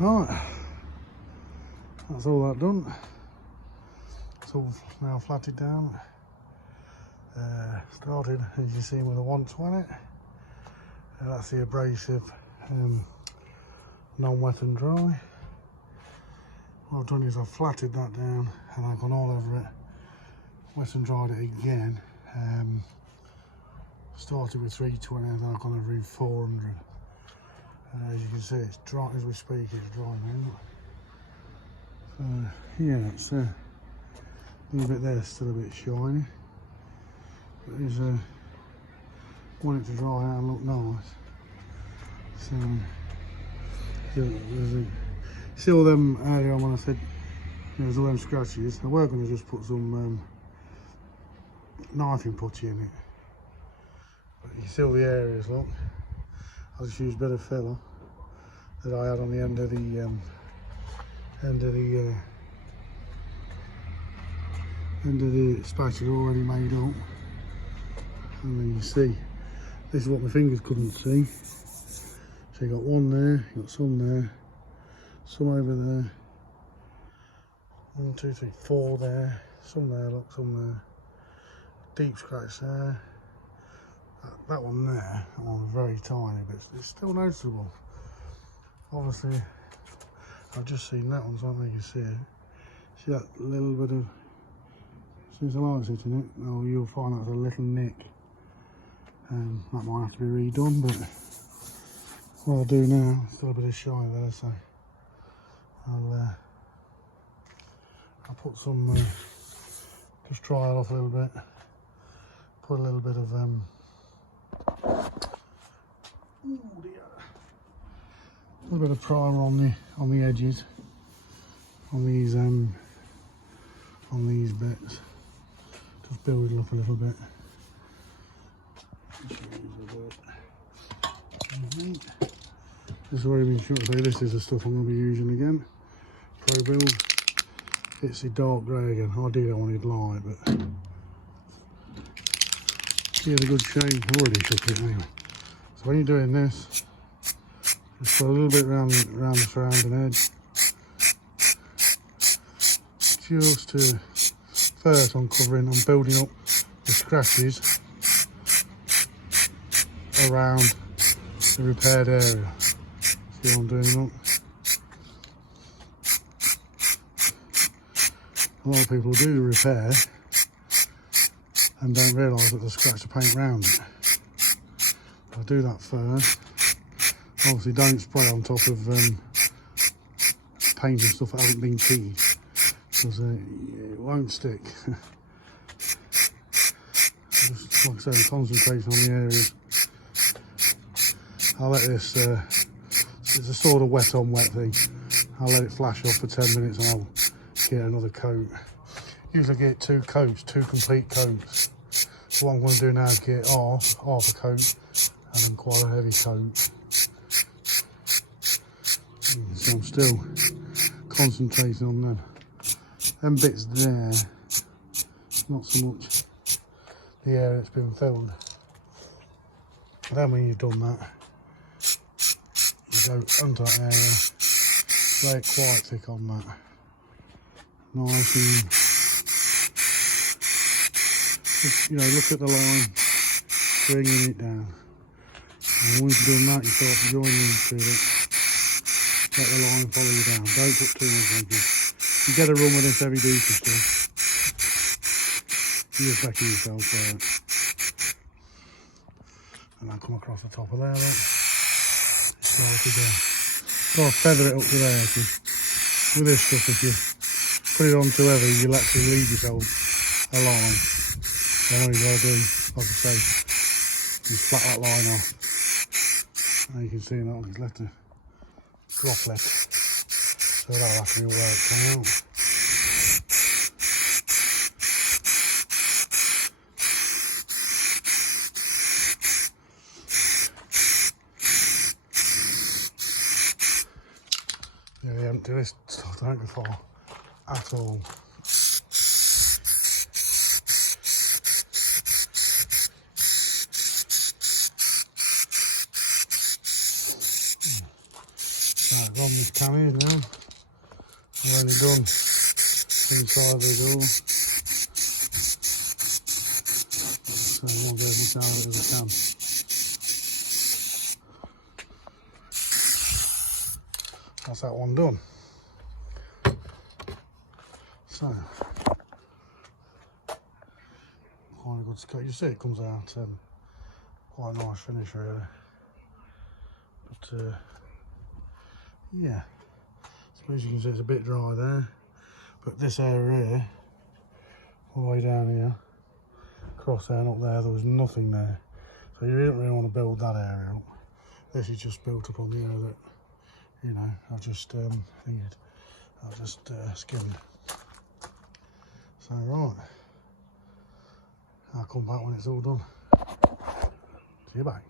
Right, that's all that done. It's all now flatted down. Started, as you see, with a 120. That's the abrasive, non-wet and dry. What I've done is I've flatted that down and I've gone all over it, wet and dried it again. Started with 320 and I've gone over 400. As you can see, it's dry as we speak, it's dry now. So yeah, it's a little bit there, still a bit shiny. But there's want it to dry out and look nice. So see all them earlier on when I said there's all them scratches. I were going to just put some knifing putty in it. But you see all the areas, look. I just used a bit of filler that I had on the end of the spatula already made up. And then you see, this is what my fingers couldn't see. So you got one there, you got some there, some over there. 1, 2, 3, 4 there, some there, look, some there. Deep scratch there. That one there, that one's very tiny, but it's still noticeable. Obviously, I've just seen that one, so I don't think you can see it. See that little bit of, since the light's hitting it, oh, you'll find that's a little nick. That might have to be redone, but what I'll do now, still a bit of shine there, so I'll put some, just dry it off a little bit, put a little bit of, a little bit of primer on the edges, on these bits, just build it up a little bit. This has already been shot today. This is the stuff I'm going to be using again. Pro build. It's the dark grey again. Ideally I wanted light, but give it a good shade. I already took it anyway. So when you're doing this, just put a little bit around the surrounding edge. Just to first uncovering and building up the scratches around the repaired area. See what I'm doing, look? A lot of people do the repair and don't realise that there's scratch of paint around it. I do that first. Obviously don't spray on top of paint and stuff that hasn't been keyed, because it won't stick. Just like I say, concentrating on the areas. I'll let this, it's a sort of wet on wet thing. I'll let it flash off for 10 minutes and I'll get another coat. Usually get 2 coats, 2 complete coats. So what I'm going to do now is get half a coat and then quite a heavy coat. So I'm still concentrating on them bits there, not so much the area that's been filled. But then when you've done that, you go onto that area, lay it quite thick on that, nice and just, you know, look at the line, bringing it down. And once you've done that, you start to join into it, let the line follow you down, don't put too much on it. You get a run with this heavy duty stuff, you're just backing yourself out. And I'll come across the top of there, look. Start again. Got to feather it up to there, because with this stuff, if you put it on too heavy, you'll actually leave yourself a line. So all you got to do, like I say, is flat that line off. And you can see that he's left a droplet, so that'll have to be worked out. Yeah, they haven't done this stuff out before at all. Right, I've got this cam here now. I've only done inside the door. So I want to get as much out of it as I can. That's that one done. So, quite a good cut. You see it comes out quite a nice finish really. But yeah, I suppose you can see it's a bit dry there. But this area here, all the way down here, across there and up there was nothing there. So you don't really want to build that area up. This is just built up on the area that, you know, I've just skimmed. So right, I'll come back when it's all done. See you back.